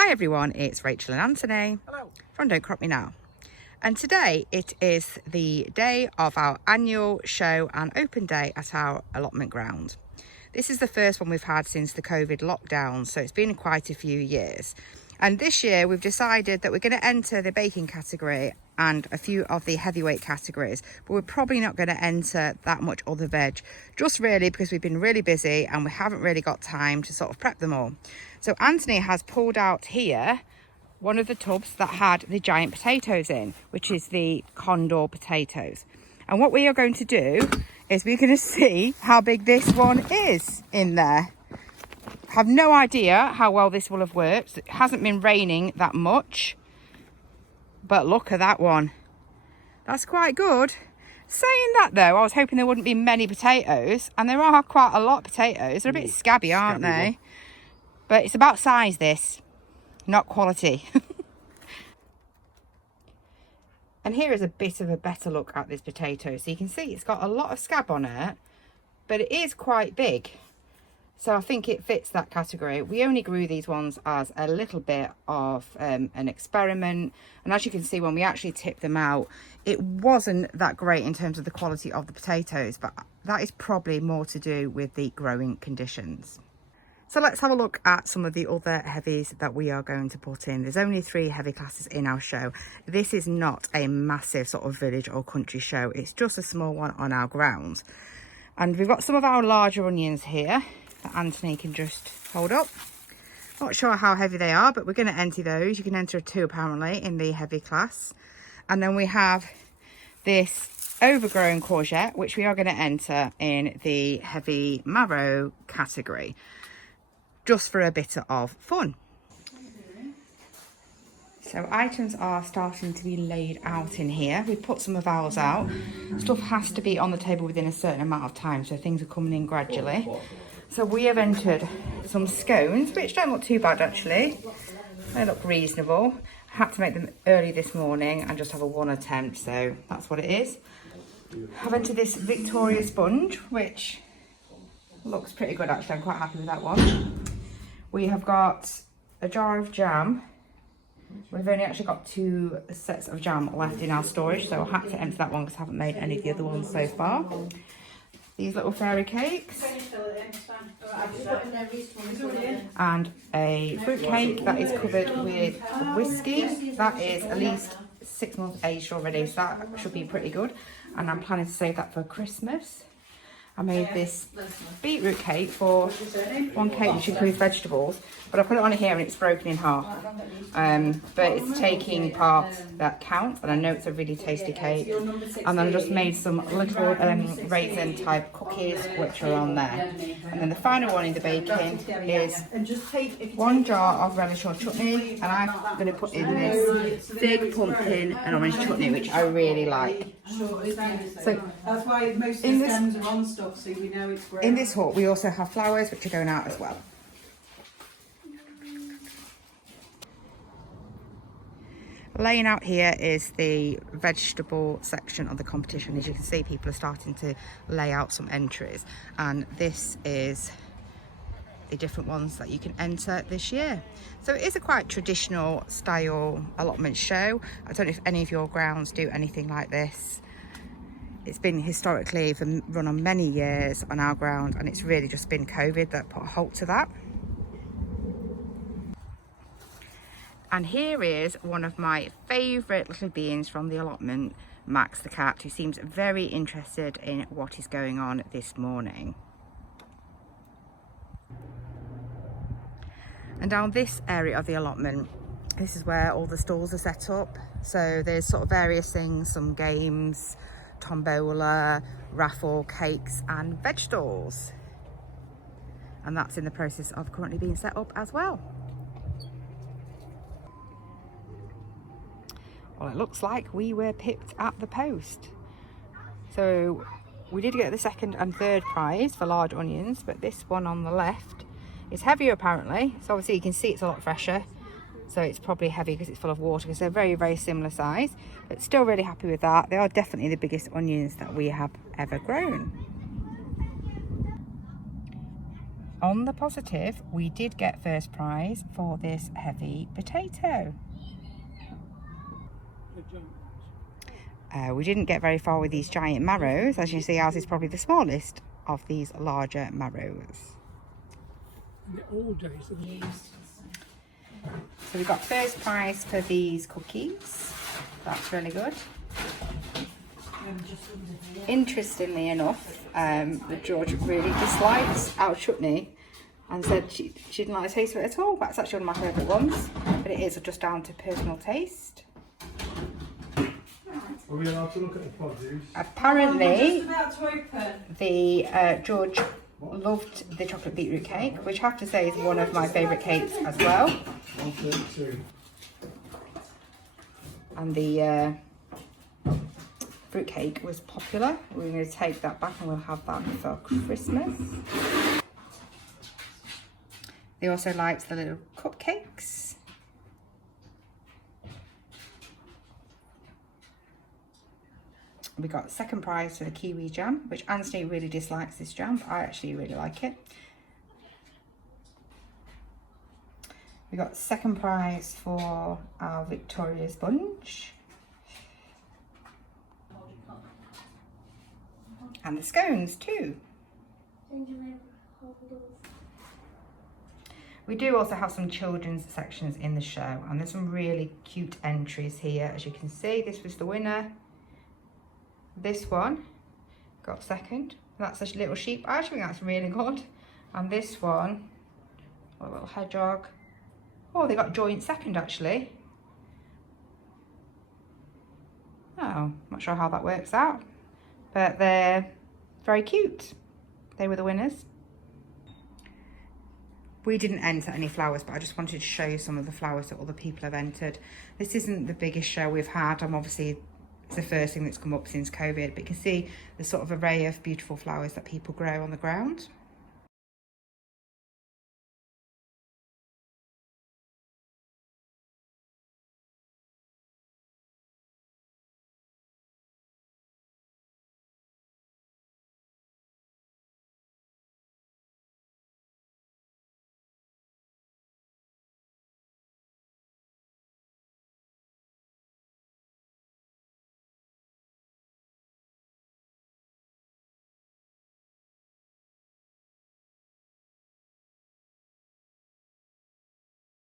Hi everyone, it's Rachel and Anthony from Don't Crop Me Now. And today it is the day of our annual show and open day at our allotment ground. This is the first one we've had since the COVID lockdown, so it's been quite a few years. And this year we've decided that we're going to enter the baking category and a few of the heavyweight categories, but we're probably not going to enter that much other veg, just really because we've been really busy and we haven't really got time to sort of prep them all. So Anthony has pulled out here one of the tubs that had the giant potatoes in, which is the condor potatoes. And what we are going to do is we're going to see how big this one is in there. I have no idea how well this will have worked. It hasn't been raining that much, but look at that one. That's quite good. Saying that though, I was hoping there wouldn't be many potatoes, and there are quite a lot of potatoes. They're a bit scabby, aren't they? But it's about size, this, not quality. And here is a bit of a better look at this potato. So you can see it's got a lot of scab on it, but it is quite big. So I think it fits that category. We only grew these ones as a little bit of an experiment. And as you can see, when we actually tipped them out, it wasn't that great in terms of the quality of the potatoes, but that is probably more to do with the growing conditions. So let's have a look at some of the other heavies that we are going to put in. There's only 3 heavy classes in our show. This is not a massive sort of village or country show. It's just a small one on our grounds. And we've got some of our larger onions here that Anthony can just hold up. Not sure how heavy they are, but we're going to enter those. You can enter 2 apparently in the heavy class. And then we have this overgrown courgette, which we are going to enter in the heavy marrow category, just for a bit of fun. So items are starting to be laid out in here. We've put some of ours out. Stuff has to be on the table within a certain amount of time, so things are coming in gradually. So we have entered some scones, which don't look too bad actually. They look reasonable. I had to make them early this morning and just have a 1 attempt, so that's what it is. I've entered this Victoria sponge, which looks pretty good actually. I'm quite happy with that one. We have got a jar of jam. We've only actually got 2 sets of jam left in our storage, so I had to empty that one because I haven't made any of the other ones so far. These little fairy cakes. And a fruit cake that is covered with whiskey. That is at least 6 months aged already, so that should be pretty good. And I'm planning to save that for Christmas. I made this beetroot cake for one cake, which includes vegetables, but I put it on here and it's broken in half. But it's taking parts that count, and I know it's a really tasty cake. And then I just made some little raisin type cookies, which are on there. And then the final one in the baking is 1 jar of relish or chutney, and I'm going to put in this fig, pumpkin and orange chutney, which I really like. So that's why most of the stems are on stuff, so we know it's great. In this hut we also have flowers, which are going out as well. Laying out here is the vegetable section of the competition. As you can see, people are starting to lay out some entries, and this is the different ones that you can enter this year. So it is a quite traditional style allotment show. I don't know if any of your grounds do anything like this. It's been historically run on many years on our ground, and it's really just been COVID that put a halt to that. And here is one of my favourite little beings from the allotment, Max the cat, who seems very interested in what is going on this morning. And down this area of the allotment, this is where all the stalls are set up. So there's sort of various things, some games, tombola, raffle, cakes and veg stalls. And that's in the process of currently being set up as well. Well, it looks like we were pipped at the post. So we did get the 2nd and 3rd prize for large onions, but this one on the left is heavier apparently. So obviously you can see it's a lot fresher. So it's probably heavy because it's full of water, because they're very, very similar size. But still really happy with that. They are definitely the biggest onions that we have ever grown. On the positive, we did get first prize for this heavy potato. We didn't get very far with these giant marrows. As you see, ours is probably the smallest of these larger marrows. So we got first prize for these cookies. That's really good. Interestingly enough, George really dislikes our chutney and said she didn't like the taste of it at all. That's actually one of my favourite ones, but it is just down to personal taste. Are we allowed to look at the produce? Apparently, I'm just about to open. the George loved the chocolate beetroot cake, which I have to say is one of my favourite cakes as well. 132. And the fruit cake was popular. We're going to take that back and we'll have that for Christmas. They also liked the little cupcakes. We got second prize for the kiwi jam, which Anthony really dislikes this jam, but I actually really like it. We got second prize for our Victoria sponge. And the scones too. We do also have some children's sections in the show, and there's some really cute entries here. As you can see, this was the winner. This one got second. That's a little sheep. I actually think that's really good. And this one, a little hedgehog. Oh, they got joint second actually. Oh, not sure how that works out, but they're very cute. They were the winners. We didn't enter any flowers, but I just wanted to show you some of the flowers that other people have entered. This isn't the biggest show we've had. It's the first thing that's come up since COVID, but you can see the sort of array of beautiful flowers that people grow on the ground.